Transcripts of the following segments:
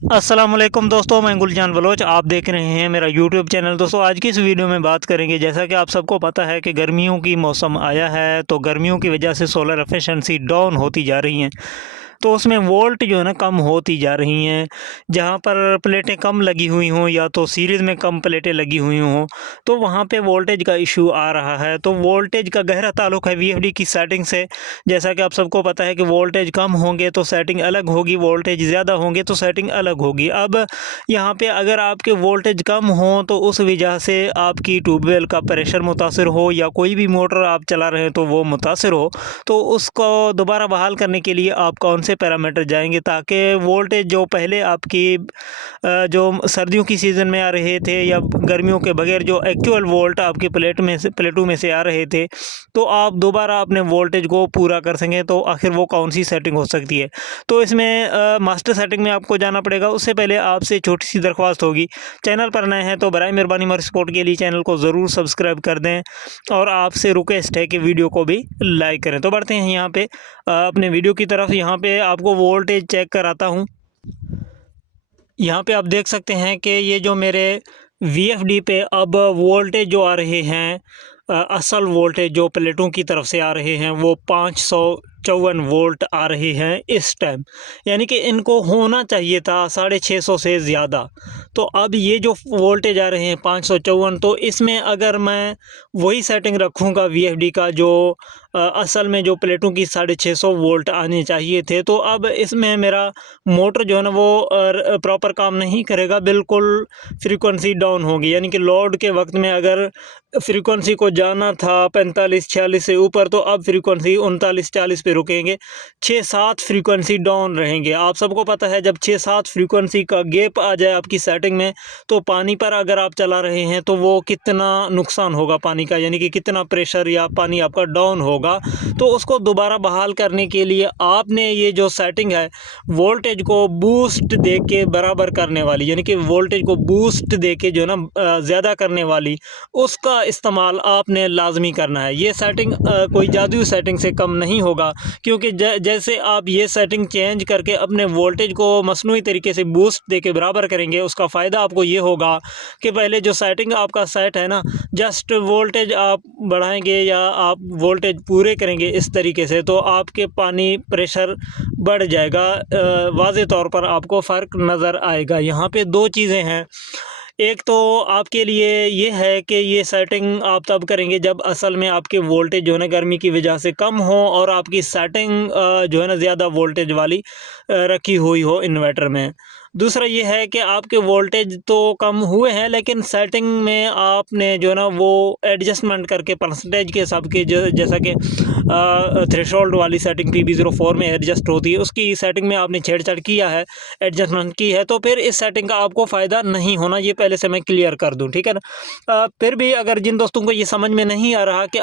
अस्सलाम वालेकुम दोस्तों, मैं गुलजान बलोच। आप देख रहे हैं मेरा यूट्यूब चैनल। दोस्तों, आज की इस वीडियो में बात करेंगे, जैसा कि आप सबको पता है कि गर्मियों की मौसम आया है, तो गर्मियों की वजह से सोलर एफिशिएंसी डाउन होती जा रही हैं। तो उसमें वोल्ट जो है ना कम होती जा रही हैं। जहाँ पर प्लेटें कम लगी हुई हों या तो सीरीज़ में कम प्लेटें लगी हुई हों, तो वहाँ पे वोल्टेज का इशू आ रहा है। तो वोल्टेज का गहरा ताल्लुक़ है वीएफडी की सेटिंग से। जैसा कि आप सबको पता है कि वोल्टेज कम होंगे तो सेटिंग अलग होगी, वोल्टेज ज़्यादा होंगे तो सेटिंग अलग होगी। अब यहाँ पे अगर आपके वोल्टेज कम हों तो उस वजह से आपकी ट्यूबवेल का प्रेशर मुतासिर हो या कोई भी मोटर आप चला रहे हैं तो वो मुतासिर हो, तो उसको दोबारा बहाल करने के लिए आप कौन से पैरामीटर जाएंगे ताकि वोल्टेज जो पहले आपकी जो सर्दियों की सीज़न में आ रहे थे या गर्मियों के बगैर जो एक्चुअल वोल्ट आपकी प्लेटों में से आ रहे थे, तो आप दोबारा अपने वोल्टेज को पूरा कर सकें। तो आखिर वो कौन सी सेटिंग हो सकती है? तो इसमें मास्टर सेटिंग में आपको जाना पड़ेगा। उससे पहले आपसे छोटी सी दरख्वास्त होगी, चैनल पर नए हैं तो बराए मेहरबानी हमारे सपोर्ट के लिए चैनल को ज़रूर सब्सक्राइब कर दें और आपसे रिक्वेस्ट है कि वीडियो को भी लाइक करें। तो बढ़ते हैं यहाँ पे अपने वीडियो की तरफ। यहाँ पे आपको वोल्टेज चेक कराता हूँ। यहाँ पे आप देख सकते हैं कि ये जो मेरे वीएफडी पे अब वोल्टेज जो आ रहे हैं, असल वोल्टेज जो प्लेटों की तरफ से आ रहे हैं वो 554 वोल्ट आ रहे हैं इस टाइम। यानी कि इनको होना चाहिए था 650 से ज़्यादा। तो अब ये जो वोल्टेज आ रहे हैं 554, तो इसमें अगर मैं वही सेटिंग रखूँगा वीएफडी का जो असल में जो प्लेटों की 650 वोल्ट आने चाहिए थे, तो अब इसमें मेरा मोटर जो है ना वो प्रॉपर काम नहीं करेगा, बिल्कुल फ्रीक्वेंसी डाउन होगी। यानी कि लोड के वक्त में अगर फ्रीक्वेंसी को जाना था 45-46 से ऊपर, तो अब फ्रीक्वेंसी 39-40 पे रुकेंगे। 6-7 फ्रीक्वेंसी डाउन रहेंगे। आप सबको पता है जब 6-7 फ्रीक्वेंसी का गैप आ जाए आपकी सेटिंग में, तो पानी पर अगर आप चला रहे हैं तो वो कितना नुकसान होगा पानी का, यानी कि कितना प्रेशर या पानी आपका डाउन होगा। तो उसको दोबारा बहाल करने के लिए आपने ये जो सेटिंग है वोल्टेज को बूस्ट दे के बराबर करने वाली, यानी कि वोल्टेज को बूस्ट दे के जो है ना ज़्यादा करने वाली, उसका इस्तेमाल आपने लाजमी करना है। ये सेटिंग कोई जादुई सेटिंग से कम नहीं होगा, क्योंकि जैसे आप ये सेटिंग चेंज करके अपने वोल्टेज को मसनूई तरीके से बूस्ट दे के बराबर करेंगे, उसका फ़ायदा आपको ये होगा कि पहले जो सेटिंग आपका सेट है ना, जस्ट वोल्टेज आप बढ़ाएंगे या आप वोल्टेज पूरे करेंगे इस तरीके से, तो आपके पानी प्रेशर बढ़ जाएगा। वाज़े तौर पर आपको फ़र्क नज़र आएगा। यहाँ पे दो चीज़ें हैं। एक तो आपके लिए ये है कि ये सेटिंग आप तब करेंगे जब असल में आपके वोल्टेज जो है ना गर्मी की वजह से कम हो और आपकी सेटिंग जो है ना ज़्यादा वोल्टेज वाली रखी हुई हो इन्वर्टर में। दूसरा ये है कि आपके वोल्टेज तो कम हुए हैं, लेकिन सेटिंग में आपने जो है ना वो एडजस्टमेंट करके परसेंटेज के हिसाब के जैसा कि थ्रेशोल्ड वाली सेटिंग PB04 में एडजस्ट होती है, उसकी सेटिंग में आपने छेड़छाड़ किया है, एडजस्टमेंट की है, तो फिर इस सेटिंग का आपको फ़ायदा नहीं होना। ये पहले से मैं क्लियर कर दूं, ठीक है ना। फिर भी अगर जिन दोस्तों को ये समझ में नहीं आ रहा कि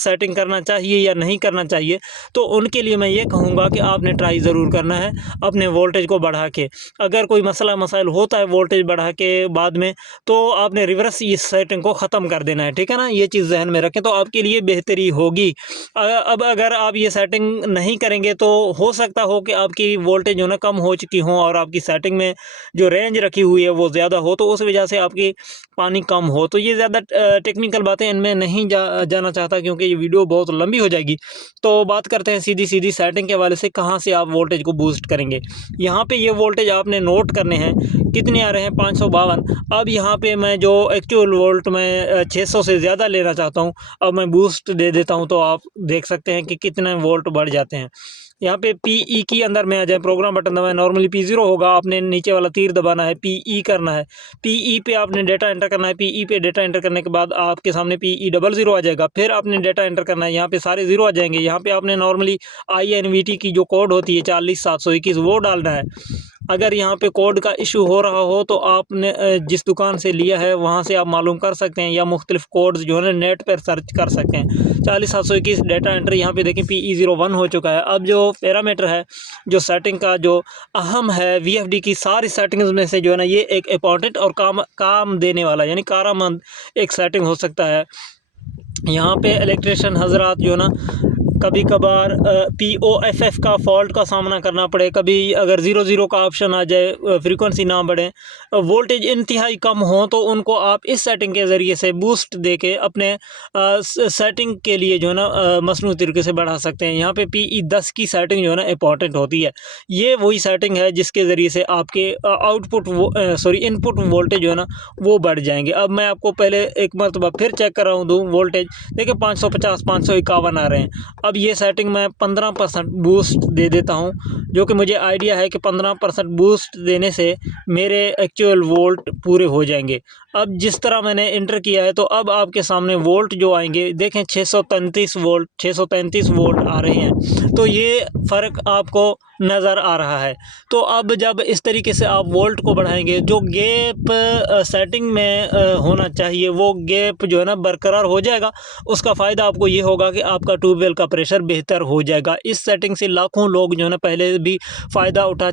सेटिंग करना चाहिए या नहीं करना चाहिए, तो उनके लिए मैं ये कहूँगा कि आपने ट्राई ज़रूर करना है अपने वोल्टेज को बढ़ा के। अगर कोई मसला मसाइल होता है वोल्टेज बढ़ा के बाद में, तो आपने रिवर्स इस सेटिंग को ख़त्म कर देना है, ठीक है ना। ये चीज़ जहन में रखें तो आपके लिए बेहतरी होगी। अब अगर आप ये सेटिंग नहीं करेंगे तो हो सकता हो कि आपकी वोल्टेज जो है ना कम हो चुकी हो और आपकी सेटिंग में जो रेंज रखी हुई है वो ज़्यादा हो, तो उस वजह से आपकी पानी कम हो। तो ये ज़्यादा टेक्निकल बातें इनमें नहीं जाना चाहता, क्योंकि ये वीडियो बहुत लंबी हो जाएगी। तो बात करते हैं सीधी सीधी सेटिंग के हवाले से, कहाँ से आप वोल्टेज को बूस्ट करेंगे। यहाँ पे ये वोल्टेज आपने नोट करने हैं, कितने आ रहे हैं 552। अब यहाँ पे मैं जो एक्चुअल वोल्ट मैं 600 से ज़्यादा लेना चाहता हूँ, अब मैं बूस्ट दे देता हूँ, तो आप देख सकते हैं कि कितने वोल्ट बढ़ जाते हैं। यहाँ पे PE की अंदर में आ जाए, प्रोग्राम बटन दबाएं, नॉर्मली P0 होगा, आपने नीचे वाला तीर दबाना है, PE करना है। PE पे आपने डेटा एंटर करना है। PE पे डेटा एंटर करने के बाद आपके सामने PE00 आ जाएगा। फिर आपने डेटा एंटर करना है, यहाँ पे सारे ज़ीरो आ जाएंगे। यहाँ पे आपने नॉर्मली INVT की जो कोड होती है 40721 वो डालना है। अगर यहाँ पे कोड का इशू हो रहा हो तो आपने जिस दुकान से लिया है वहाँ से आप मालूम कर सकते हैं, या मुख्तलिफ कोड्स जो है ना नेट पर सर्च कर सकते हैं। 40721 डेटा एंटर, यहाँ पे देखें PE01 हो चुका है। अब जो पैरामीटर है, जो सेटिंग का जो अहम है, VFD की सारी सेटिंग्स में से जो है ना ये एक इंपॉर्टेंट और काम देने वाला यानी कारआमद एक सेटिंग हो सकता है। यहाँ पे इलेक्ट्रिशियन हजरात जो है ना कभी कभार POFF का फॉल्ट का सामना करना पड़े, कभी अगर 00 का ऑप्शन आ जाए, फ्रीक्वेंसी ना बढ़े, वोल्टेज इंतहाई कम हो, तो उनको आप इस सेटिंग के ज़रिए से बूस्ट देके अपने सेटिंग के लिए जो है ना मसनू तरीके से बढ़ा सकते हैं। यहाँ पे PE10 की सेटिंग जो है ना इंपॉर्टेंट होती है। ये वही सेटिंग है जिसके ज़रिए से आपके इनपुट वोल्टेज जो है ना वो बढ़ जाएंगे। अब मैं आपको पहले एक मरतबा फिर चेक कर रहा हूँ वोल्टेज, देखिए 550 551 आ रहे हैं। अब ये सेटिंग मैं 15% बूस्ट दे देता हूँ, जो कि मुझे आइडिया है कि 15% बूस्ट देने से मेरे एक्चुअल वोल्ट पूरे हो जाएंगे। अब जिस तरह मैंने इंटर किया है, तो अब आपके सामने वोल्ट जो आएंगे, देखें 633 वोल्ट आ रहे हैं। तो ये फ़र्क आपको नज़र आ रहा है। तो अब जब इस तरीके से आप वोल्ट को बढ़ाएंगे, जो गैप सेटिंग में होना चाहिए वो गैप जो है ना बरकरार हो जाएगा। उसका फ़ायदा आपको ये होगा कि आपका ट्यूबवेल का प्रेशर बेहतर हो जाएगा। इस सेटिंग से लाखों लोग जो है ना पहले भी फ़ायदा उठा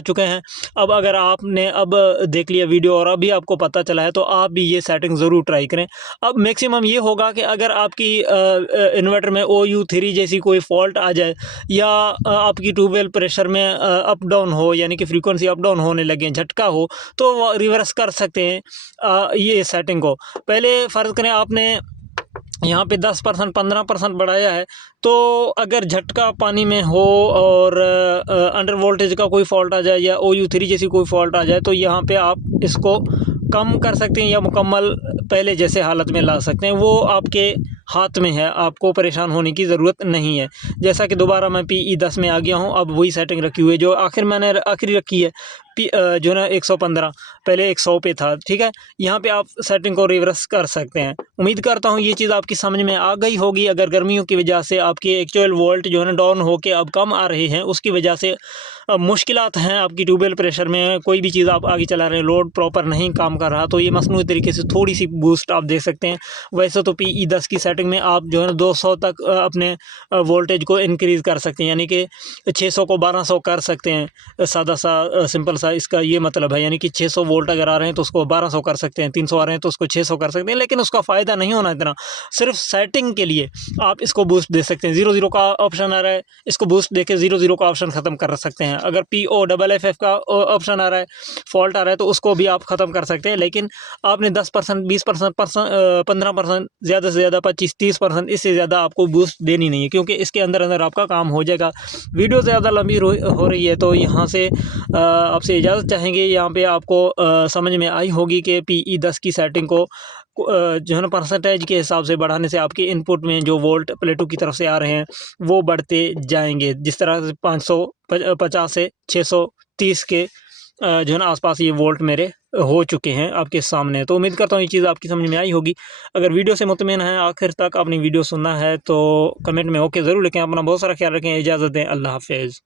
चुके हैं। अब अगर आपने अब देख लिया वीडियो और अभी आपको पता चला है, तो आप भी ये सेटिंग ज़रूर ट्राई करें। अब मैक्सिमम ये होगा कि अगर आपकी इन्वर्टर में OU3 जैसी कोई फॉल्ट आ जाए, या आपकी ट्यूबवेल प्रेशर में अप डाउन हो, यानी कि फ्रीक्वेंसी अप डाउन होने लगे, झटका हो, तो वो रिवर्स कर सकते हैं ये सेटिंग को। पहले फ़र्ज़ करें आपने यहाँ पे 10% 15% बढ़ाया है, तो अगर झटका पानी में हो और अंडर वोल्टेज का कोई फॉल्ट आ जाए या OU3 जैसी कोई फॉल्ट आ जाए, तो यहाँ पे आप इसको कम कर सकते हैं या मुकम्मल पहले जैसे हालत में ला सकते हैं। वो आपके हाथ में है, आपको परेशान होने की ज़रूरत नहीं है। जैसा कि दोबारा मैं PE10 में आ गया हूँ, अब वही सेटिंग रखी हुई है जो मैंने आखिरी रखी है, जो ना 115 पहले 100 पे था, ठीक है। यहाँ पे आप सेटिंग को रिवर्स कर सकते हैं। उम्मीद करता हूँ ये चीज़ आपकी समझ में आ गई होगी। अगर गर्मियों की वजह से आपके एक्चुअल वोल्ट जो है ना डाउन होके अब कम आ रहे हैं, उसकी वजह से मुश्किलात हैं आपकी ट्यूबवेल प्रेशर में, कोई भी चीज़ आप आगे चला रहे हैं, लोड प्रॉपर नहीं काम कर रहा, तो ये मसनूई तरीके से थोड़ी सी बूस्ट आप देख सकते हैं। वैसे तो PE10 की सेटिंग में आप जो है ना 200 तक अपने वोल्टेज को इंक्रीज़ कर सकते हैं, यानी कि 600 को 1200 कर सकते हैं। सादा सा सिंपल सा इसका ये मतलब है, यानी कि 600 वोल्ट अगर आ रहे हैं तो उसको 1200 कर सकते हैं, 300 आ रहे हैं तो उसको 600 कर सकते हैं। लेकिन उसका फ़ायदा नहीं होना इतना, सिर्फ सेटिंग के लिए आप इसको बूस्ट दे सकते हैं। 00 का ऑप्शन आ रहा है, इसको बूस्ट देके 00 का ऑप्शन ख़त्म कर सकते हैं। अगर POFF का ऑप्शन आ रहा है, फॉल्ट आ रहा है, तो उसको भी आप ख़त्म कर सकते हैं। लेकिन आपने 10% 20% 15%, ज़्यादा से ज़्यादा 25-30%, इससे ज़्यादा आपको बूस्ट देनी नहीं है, क्योंकि इसके अंदर अंदर आपका काम हो जाएगा। वीडियो ज़्यादा लंबी हो रही है, तो यहाँ से आपसे इजाज़त चाहेंगे। यहाँ पे आपको समझ में आई होगी कि PE10 की सेटिंग को जो है ना परसेंटेज के हिसाब से बढ़ाने से आपके इनपुट में जो वोल्ट प्लेटों की तरफ से आ रहे हैं वो बढ़ते जाएंगे। जिस तरह से 550 से 630 के जो है ना आसपास ये वोल्ट मेरे हो चुके हैं आपके सामने। तो उम्मीद करता हूँ ये चीज़ आपकी समझ में आई होगी। अगर वीडियो से मुतमिन है, आखिर तक आपने वीडियो सुनना है, तो कमेंट में ओके ज़रूर लिखें। अपना बहुत सारा ख्याल रखें। इजाज़त दें। अल्लाह हाफ़िज़।